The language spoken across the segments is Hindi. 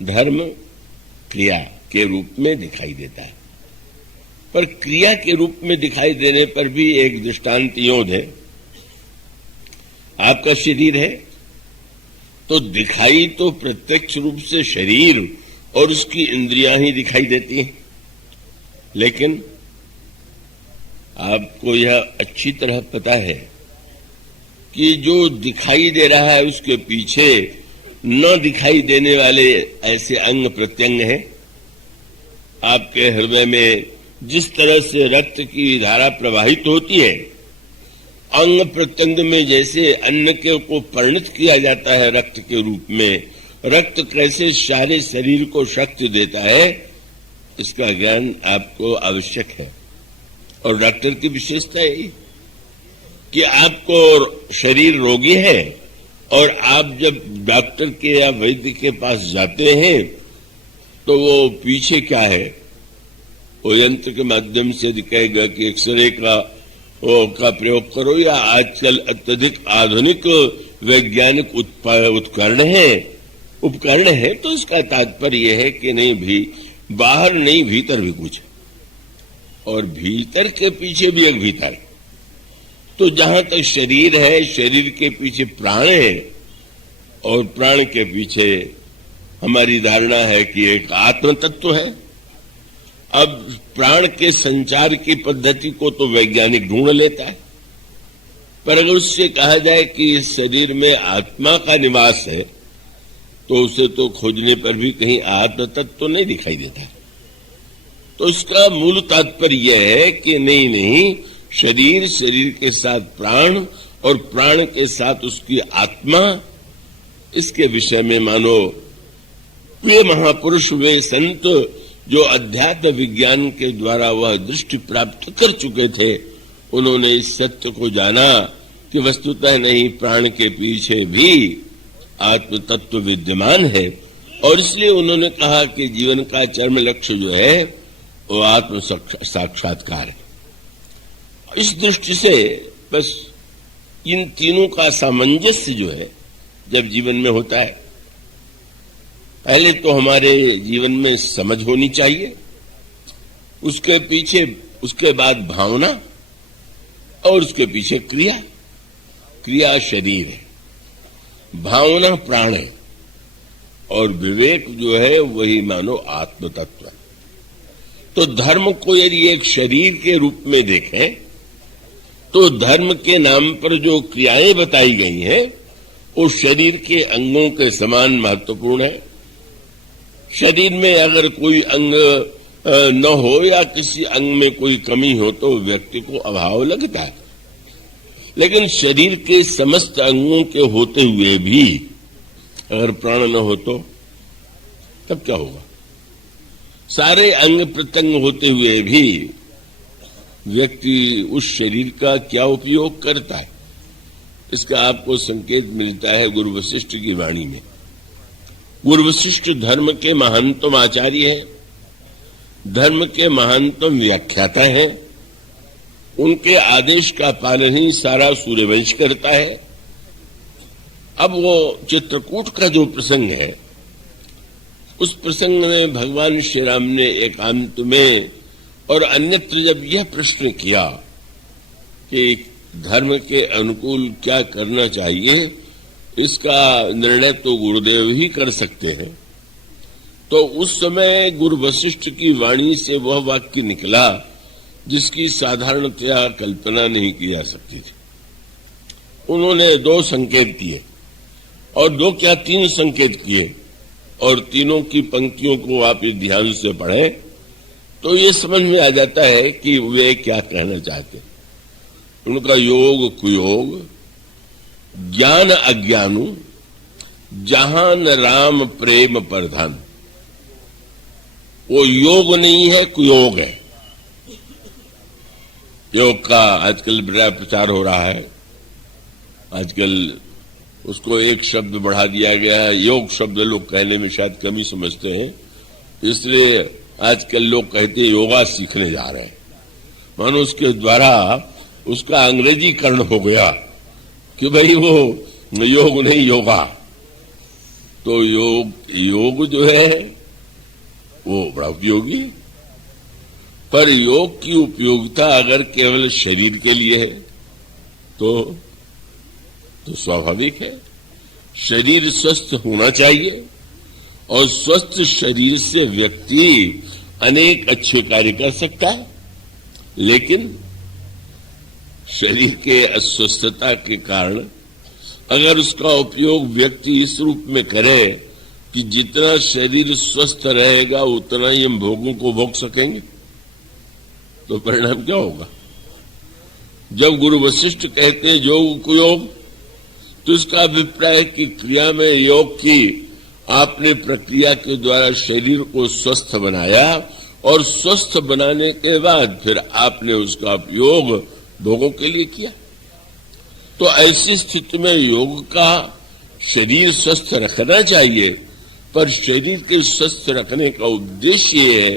धर्म क्रिया के रूप में दिखाई देता है, पर क्रिया के रूप में दिखाई देने पर भी एक दृष्टांत योद है। आपका शरीर है तो दिखाई तो प्रत्यक्ष रूप से शरीर और उसकी इंद्रियां ही दिखाई देती हैं, लेकिन आपको यह अच्छी तरह पता है कि जो दिखाई दे रहा है उसके पीछे न दिखाई देने वाले ऐसे अंग प्रत्यंग हैं। आपके हृदय में जिस तरह से रक्त की धारा प्रवाहित होती है, अंग प्रत्यंग में जैसे अन्न को परिणत किया जाता है रक्त के रूप में, रक्त कैसे सारे शरीर को शक्ति देता है, इसका ज्ञान आपको आवश्यक है। और डॉक्टर की विशेषता यही कि आपको शरीर रोगी है और आप जब डॉक्टर के या वैद्य के पास जाते हैं तो वो पीछे क्या है, वो यंत्र के माध्यम से दिखाएगा कि एक्सरे का प्रयोग करो, या आजकल अत्यधिक आधुनिक वैज्ञानिक उपकरण है। तो इसका तात्पर्य यह है कि नहीं भी बाहर नहीं भीतर भी कुछ, और भीतर के पीछे भी एक भीतर। तो जहां तक शरीर है, शरीर के पीछे प्राण है, और प्राण के पीछे हमारी धारणा है कि एक आत्म तत्व है। अब प्राण के संचार की पद्धति को तो वैज्ञानिक ढूंढ लेता है, पर अगर उससे कहा जाए कि इस शरीर में आत्मा का निवास है तो उसे तो खोजने पर भी कहीं आत्म तत्व तो नहीं दिखाई देता। तो इसका मूल तात्पर्य यह है कि नहीं, शरीर के साथ प्राण और प्राण के साथ उसकी आत्मा, इसके विषय में मानो वे महापुरुष, वे संत जो अध्यात्म विज्ञान के द्वारा वह दृष्टि प्राप्त कर चुके थे, उन्होंने इस सत्य को जाना कि वस्तुतः नहीं, प्राण के पीछे भी आत्म तत्व विद्यमान है। और इसलिए उन्होंने कहा कि जीवन का चरम लक्ष्य जो है वो आत्म साक्षात्कार है। इस दृष्टि से बस इन तीनों का सामंजस्य जो है जब जीवन में होता है, पहले तो हमारे जीवन में समझ होनी चाहिए, उसके बाद भावना, और उसके पीछे क्रिया शरीर है, भावना प्राण है, और विवेक जो है वही मानो आत्म तत्व है। तो धर्म को यदि एक शरीर के रूप में देखें तो धर्म के नाम पर जो क्रियाएं बताई गई हैं वो शरीर के अंगों के समान महत्वपूर्ण है। शरीर में अगर कोई अंग न हो या किसी अंग में कोई कमी हो तो व्यक्ति को अभाव लगता है, लेकिन शरीर के समस्त अंगों के होते हुए भी अगर प्राण न हो तो तब क्या होगा? सारे अंग प्रत्यंग होते हुए भी व्यक्ति उस शरीर का क्या उपयोग करता है, इसका आपको संकेत मिलता है गुरु वशिष्ठ की वाणी में। गुरु वशिष्ठ धर्म के महानतम आचार्य हैं, धर्म के महानतम व्याख्याता हैं। उनके आदेश का पालन ही सारा सूर्यवंश करता है। अब वो चित्रकूट का जो प्रसंग है, उस प्रसंग में भगवान श्री राम ने एकांत में और अन्यत्र जब यह प्रश्न किया कि धर्म के अनुकूल क्या करना चाहिए, इसका निर्णय तो गुरुदेव ही कर सकते हैं, तो उस समय गुरु वशिष्ठ की वाणी से वह वाक्य निकला जिसकी साधारणतया कल्पना नहीं की जा सकती थी। उन्होंने 2 संकेत दिए, और 2 क्या 3 संकेत किए, और तीनों की पंक्तियों को आप ध्यान से पढ़ें तो ये समझ में आ जाता है कि वे क्या कहना चाहते। उनका योग कुयोग, ज्ञान अज्ञानु, जहान राम प्रेम प्रधान। वो योग नहीं है, कुयोग है। योग का आजकल बड़ा प्रचार हो रहा है, आजकल उसको एक शब्द बढ़ा दिया गया है। योग शब्द लोग कहने में शायद कमी समझते हैं, इसलिए आजकल लोग कहते हैं योगा सीखने जा रहे हैं, मानो उसके द्वारा उसका अंग्रेजीकरण हो गया कि भाई वो योग नहीं योगा। तो योग जो है वो बड़ा उपयोगी, पर योग की उपयोगिता अगर केवल शरीर के लिए है तो स्वाभाविक है। शरीर स्वस्थ होना चाहिए और स्वस्थ शरीर से व्यक्ति अनेक अच्छे कार्य कर सकता है, लेकिन शरीर के अस्वस्थता के कारण अगर उसका उपयोग व्यक्ति इस रूप में करे कि जितना शरीर स्वस्थ रहेगा उतना ही हम भोगों को भोग सकेंगे, तो परिणाम क्या होगा? जब गुरु वशिष्ठ कहते हैं योग कुयोग, तो इसका अभिप्राय है कि क्रिया में योग की आपने प्रक्रिया के द्वारा शरीर को स्वस्थ बनाया और स्वस्थ बनाने के बाद फिर आपने उसका उपयोग भोगों के लिए किया। तो ऐसी स्थिति में योग का शरीर स्वस्थ रखना चाहिए, पर शरीर के स्वस्थ रखने का उद्देश्य ये है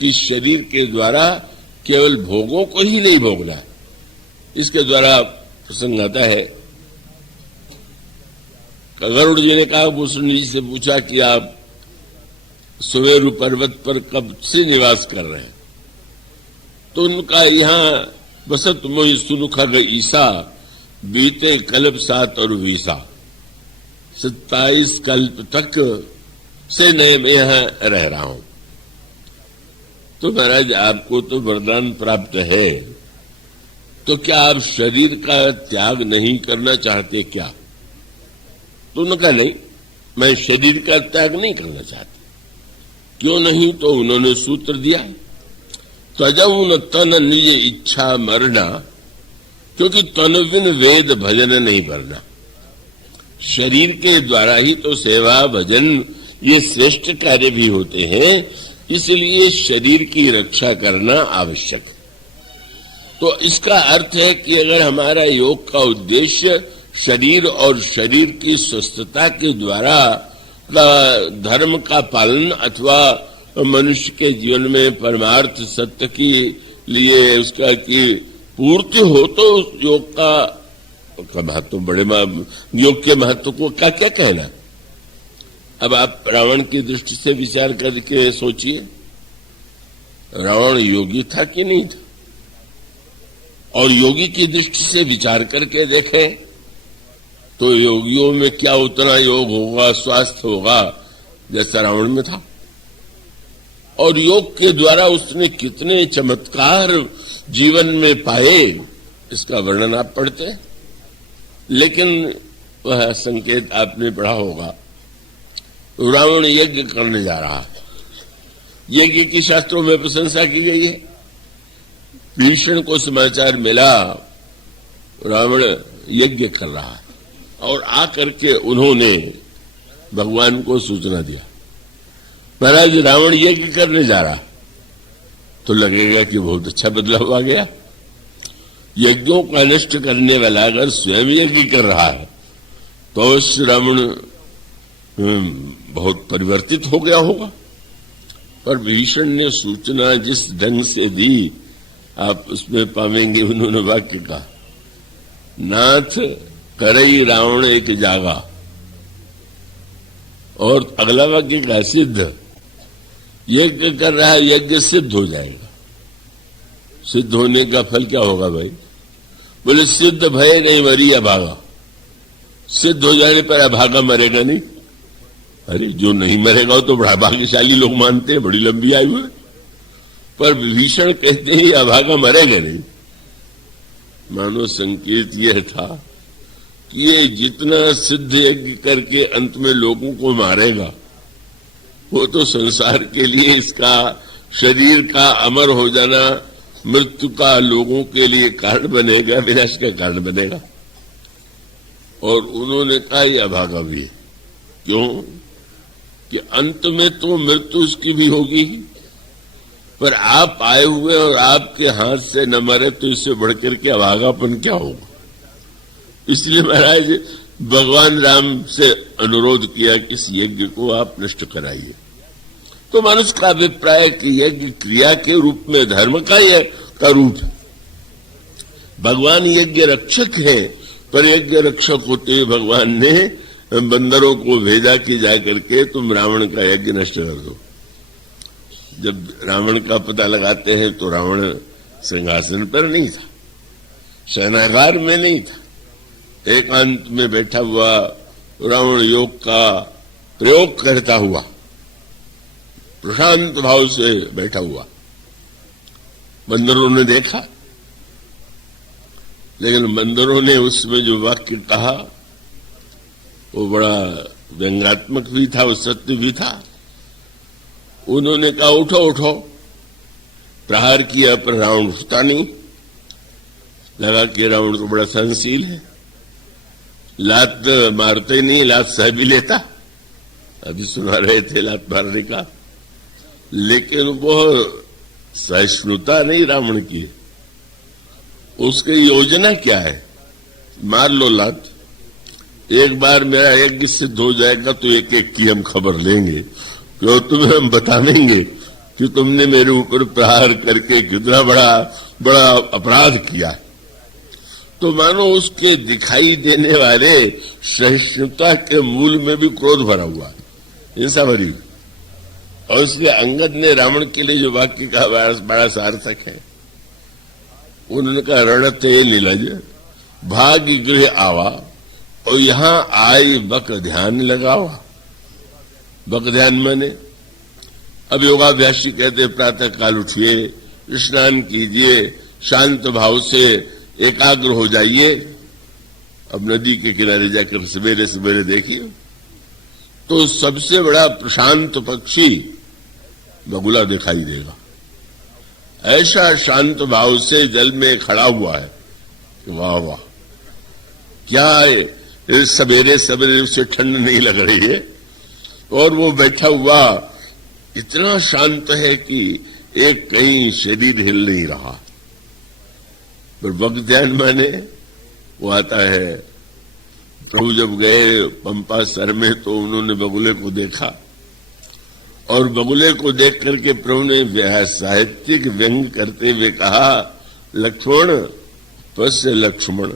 कि शरीर के द्वारा केवल भोगों को ही नहीं भोगना है। इसके द्वारा प्रसंग आता है, गरुड़ जी ने कहा, भूषण जी से पूछा कि आप सुमेरु पर्वत पर कब से निवास कर रहे हैं? तो उनका यहां बसत मोहि सुनुखग ईसा, बीते कल्प 7 और 27 कल्प तक से नए में यहां रह रहा हूं। तो महाराज आपको तो वरदान प्राप्त है, तो क्या आप शरीर का त्याग नहीं करना चाहते क्या? तो उन्होंने कहा नहीं, मैं शरीर का त्याग नहीं करना चाहती। क्यों नहीं? तो उन्होंने सूत्र दिया, तजऊ न तन निज इच्छा मरना, क्योंकि तन बिन वेद भजन नहीं भरना। शरीर के द्वारा ही तो सेवा भजन ये श्रेष्ठ कार्य भी होते हैं, इसलिए शरीर की रक्षा करना आवश्यक है। तो इसका अर्थ है कि अगर हमारा योग का उद्देश्य शरीर और शरीर की स्वस्थता के द्वारा धर्म का पालन अथवा मनुष्य के जीवन में परमार्थ सत्य के लिए उसका की पूर्ति हो, तो योग का महत्व योग के महत्व को क्या क्या कहना। अब आप रावण की दृष्टि से विचार करके सोचिए, रावण योगी था कि नहीं था? और योगी की दृष्टि से विचार करके देखें तो योगियों में क्या उतना योग होगा, स्वास्थ्य होगा जैसा रावण में था? और योग के द्वारा उसने कितने चमत्कार जीवन में पाए, इसका वर्णन आप पढ़ते हैं। लेकिन वह संकेत आपने पढ़ा होगा, रावण यज्ञ करने जा रहा है। यज्ञ की शास्त्रों में प्रशंसा की गई है। भीषण को समाचार मिला रावण यज्ञ कर रहा है, और आकर के उन्होंने भगवान को सूचना दिया, महाराज रावण यज्ञ करने जा रहा। तो लगेगा कि बहुत अच्छा बदलाव आ गया। यज्ञों का नष्ट करने वाला अगर स्वयं यज्ञ कर रहा है तो अवश्य रावण बहुत परिवर्तित हो गया होगा। पर भीषण ने सूचना जिस ढंग से दी, आप उसमें पावेंगे उन्होंने वाक्य कहा, नाथ करई रावण एक जागा, और अगला वाक्य का सिद्ध, यज्ञ कर रहा है, यज्ञ सिद्ध हो जाएगा। सिद्ध होने का फल क्या होगा भाई? बोले सिद्ध भय नहीं मरी अभागा। सिद्ध हो जाने पर अभागा मरेगा नहीं। अरे जो नहीं मरेगा तो बड़ा भाग्यशाली लोग मानते हैं, बड़ी लंबी आयु है। पर विभीषण कहते हैं अभागा मरेगा नहीं। मानो संकेत यह था कि ये जितना सिद्ध यज्ञ करके अंत में लोगों को मारेगा, वो तो संसार के लिए इसका शरीर का अमर हो जाना, मृत्यु का लोगों के लिए कारण बनेगा, विनाश का कारण बनेगा। और उन्होंने कहा यह अभागा भी है। क्यों? कि अंत में तो मृत्यु उसकी भी होगी, पर आप आए हुए और आपके हाथ से न मरे तो इससे बढ़कर के अभागापन क्या होगा? इसलिए महाराज भगवान राम से अनुरोध किया कि इस यज्ञ को आप नष्ट कराइए। तो मनुष्य का अभिप्राय कि यज्ञ क्रिया के रूप में धर्म का रूप है। भगवान यज्ञ रक्षक है, पर यज्ञ रक्षक होते भगवान ने बंदरों को भेजा कि जा करके तुम रावण का यज्ञ नष्ट कर दो। जब रावण का पता लगाते हैं तो रावण सिंहासन पर नहीं था, शयनागार में नहीं था, एकांत में बैठा हुआ रावण योग का प्रयोग करता हुआ प्रशांत भाव से बैठा हुआ बंदरों ने देखा। लेकिन बंदरों ने उसमें जो वाक्य कहा वो बड़ा व्यंग्यात्मक भी था, वो सत्य भी था। उन्होंने कहा उठो उठो, प्रहार किया पर रावण उठता नहीं। लगा कि रावण तो बड़ा सहनशील है, लात मारते नहीं, लात सह भी लेता। अभी सुना रहे थे लात मारने का, लेकिन वो सहिष्णुता नहीं रावण की। उसकी योजना क्या है, मार लो लात, एक बार मेरा यज्ञ सिद्ध हो जाएगा तो एक एक की हम खबर लेंगे, क्यों तुम्हें हम बता देंगे कि तुमने मेरे ऊपर प्रहार करके कितना बड़ा अपराध किया। तो मानो उसके दिखाई देने वाले सहिष्णुता के मूल में भी क्रोध भरा हुआ है, हिंसा भरी। और इसलिए अंगद ने रावण के लिए जो वाक्य कहा बड़ा सार्थक है। उन्होंने कहा रणते नीलज भाग्य गृह आवा, और यहां आई बक ध्यान लगावा। बक ध्यान माने अब योगाभ्यासी कहते प्रातः काल उठिए, स्नान कीजिए, शांत भाव से एकाग्र हो जाइए। अब नदी के किनारे जाकर सवेरे सवेरे देखिए तो सबसे बड़ा प्रशांत पक्षी बगुला दिखाई देगा। ऐसा शांत भाव से जल में खड़ा हुआ है, वाह वाह, क्या है, सवेरे सवेरे उसे ठंड नहीं लग रही है और वो बैठा हुआ इतना शांत है कि एक कहीं शरीर हिल नहीं रहा। पर वक्त ध्यान माने वो आता है। प्रभु जब गए पंपा सर में तो उन्होंने बगुले को देखा, और बगुले को देख करके प्रभु ने साहित्यिक व्यंग करते हुए कहा, लक्ष्मण पश्य लक्ष्मण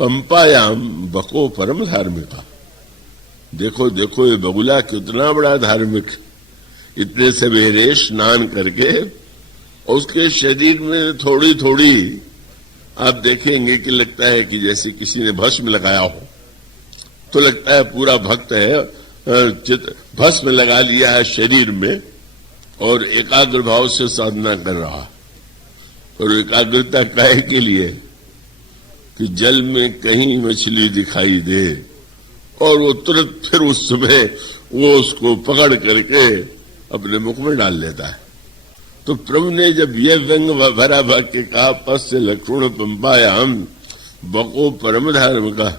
पंपायाम बको परम धार्मिका। देखो देखो ये बगुला कितना बड़ा धार्मिक, इतने सवेरे स्नान करके, और उसके शरीर में थोड़ी थोड़ी आप देखेंगे कि लगता है कि जैसे किसी ने भस्म लगाया हो, तो लगता है पूरा भक्त है, भस्म लगा लिया है शरीर में और एकाग्र भाव से साधना कर रहा। और एकाग्रता काहे के लिए कि जल में कहीं मछली दिखाई दे और वो तुरंत फिर उस समय वो उसको पकड़ करके अपने मुख में डाल लेता है। तो प्रभु ने जब यह व्यंग भरा वाक्य कहा, पश्य लक्ष्मण पंपायाम बको परम धर्म का,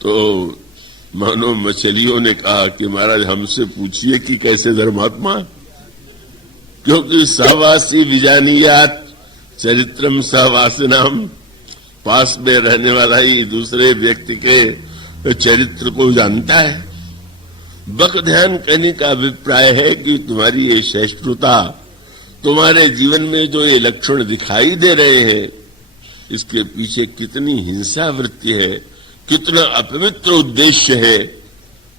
तो मानो मछलियों ने कहा कि महाराज हमसे पूछिए कि कैसे धर्मात्मा, क्योंकि सहवासी विजानियात चरित्रम सहवासिनाम, पास में रहने वाला ही दूसरे व्यक्ति के चरित्र को जानता है। बक ध्यान कहने का अभिप्राय है कि तुम्हारी ये सहिष्णुता, तुम्हारे जीवन में जो ये लक्षण दिखाई दे रहे हैं, इसके पीछे कितनी हिंसा वृत्ति है, कितना अपवित्र उद्देश्य है।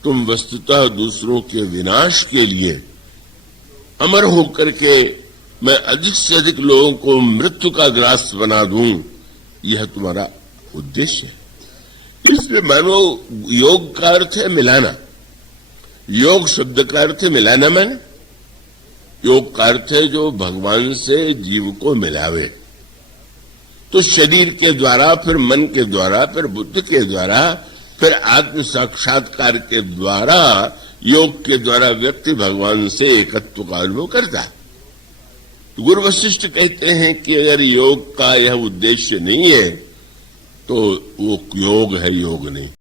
तुम वस्तुतः दूसरों के विनाश के लिए अमर होकर के मैं अधिक से अधिक लोगों को मृत्यु का ग्रास बना दूं, यह तुम्हारा उद्देश्य है। इसलिए मानो योग का अर्थ है मिलाना। योग शब्द का अर्थ है मिलाना, माने योग का अर्थ है जो भगवान से जीव को मिलावे। तो शरीर के द्वारा, फिर मन के द्वारा, फिर बुद्धि के द्वारा, फिर आत्म साक्षात्कार के द्वारा, योग के द्वारा व्यक्ति भगवान से एकत्व का अनुभव करता है। गुरु वशिष्ठ कहते हैं कि अगर योग का यह उद्देश्य नहीं है तो वो योग है, योग नहीं।